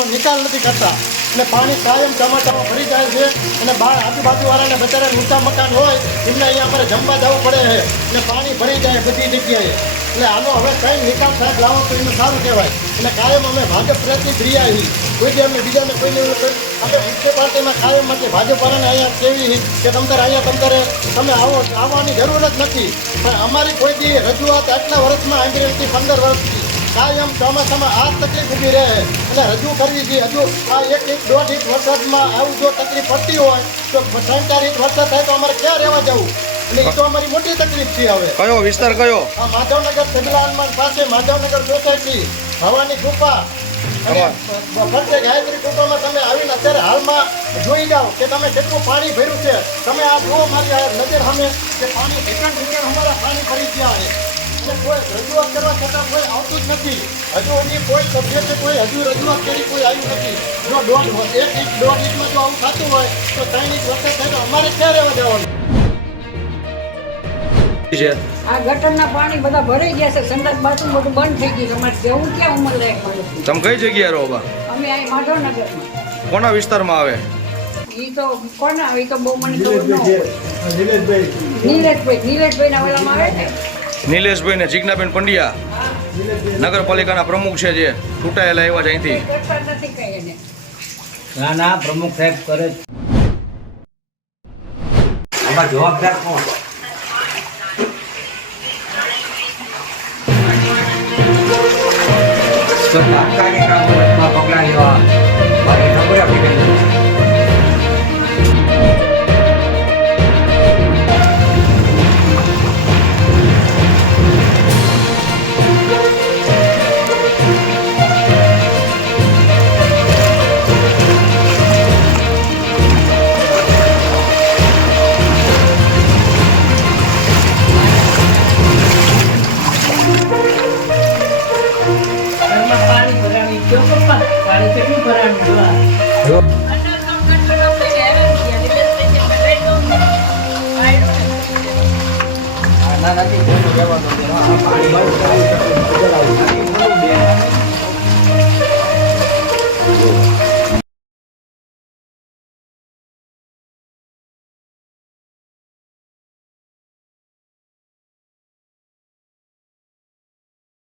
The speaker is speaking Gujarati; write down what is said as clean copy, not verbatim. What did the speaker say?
પાણીનો નિકાલ નથી કરતા અને પાણી કાયમ ચોમાસામાં ભરી જાય છે અને આજુબાજુવાળાને બચારા ઊંચા મકાન હોય એમને અહીંયા અમારે જમવા જવું પડે છે અને પાણી ભરી જાય બધી જગ્યાએ. એટલે આનો હવે કંઈ નિકાલ સાહેબ લાવો તો એનું સારું કહેવાય. એટલે કાયમ અમે ભાજપ પ્રત્યે પ્રિય છીએ. કોઈ બી અમે બીજાને કોઈને અમે મુખ્ય પાર્ટીમાં કાયમ માટે ભાજપવાળાને અહીંયા કેવી કે તમે આવવાની જરૂર જ નથી. પણ અમારી કોઈ બી રજૂઆત આટલા વર્ષમાં 15 વર્ષથી કાયમ ચોમાસામાં આ તકલીફ ઊભી રહે એટલે રજૂ કરવી છે. હજુ આ 1-1.5 ઇંચ વરસાદમાં આવું જો તકલીફ પડતી હોય તો 3-4 ઇંચ વરસાદ થાય તો અમારે ક્યાં રહેવા જવું? એટલે એ તો અમારી મોટી તકલીફ છે. હવે કયો વિસ્તાર કયો? આ માધવનગર સિબલા હનુમાન પાસે માધવનગર સોસાયટી ભવાની ગુફા ફરતે ગાયત્રી ગુફામાં તમે આવીને અત્યારે હાલમાં જોઈ જાઓ કે તમે કેટલું પાણી ભર્યું છે. તમે આ જુઓ મારી આ નજર સામે કે પાણી ઢીકણ અમારા પાણી ભરી ગયા છે. એટલે કોઈ રજૂઆત કરવા છતાં કોઈ આવતું જ નથી. હજુ એની કોઈ સભ્યને કોઈ હજુ રજૂઆત કરી કોઈ આવ્યું નથી. જો 1 ઇંચ 1.5 ઇંચમાં જો આવું થતું હોય તો 3 ઇંચ વરસાદ થાય તો અમારે ક્યાં રહેવા જવાનું? આ ગટરના પાણી બધા ભરાઈ ગયા છે. સંડાસ બાથરૂમ બધું બંધ થઈ ગયું. તમારે જવું ક્યાં ઉંમર લાયક મળે? તમે કઈ જગ્યાએ રહો બા? અમે અહીં માધવનગરમાં. કોના વિસ્તારમાં આવે? ઈ તો કોના આવે? ઈ તો બહુ મને ખબર ન હોય. નીલેશભાઈ ના ઓલામાં આવે ને. નિલેશભાઈ ને જિજ્ઞાબેન પંડ્યા નગરપાલિકાના પ્રમુખ છે જે ચૂંટાયેલા એવા જ અહીંથી. કરતા નથી કઈ એને. ના પ્રમુખ સાહેબ કરે જ. આમાં જવાબદાર કોણ? તો તાત્કાલિક કામમાં પગલાં લેવા મારી ખબર આપી ગઈ. પાણી કેટલું ભરાણું જોવા ના નથી રહેવાનું.